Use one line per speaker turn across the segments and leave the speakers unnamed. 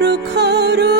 প্রখর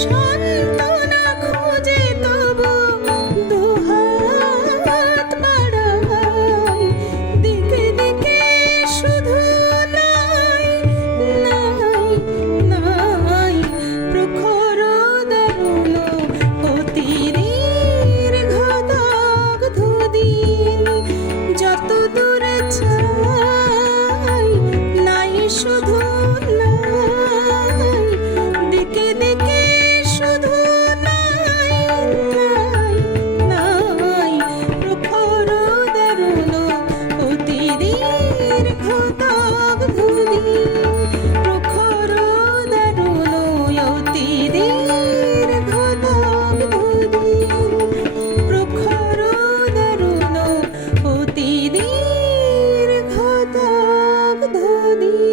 Krishna যদি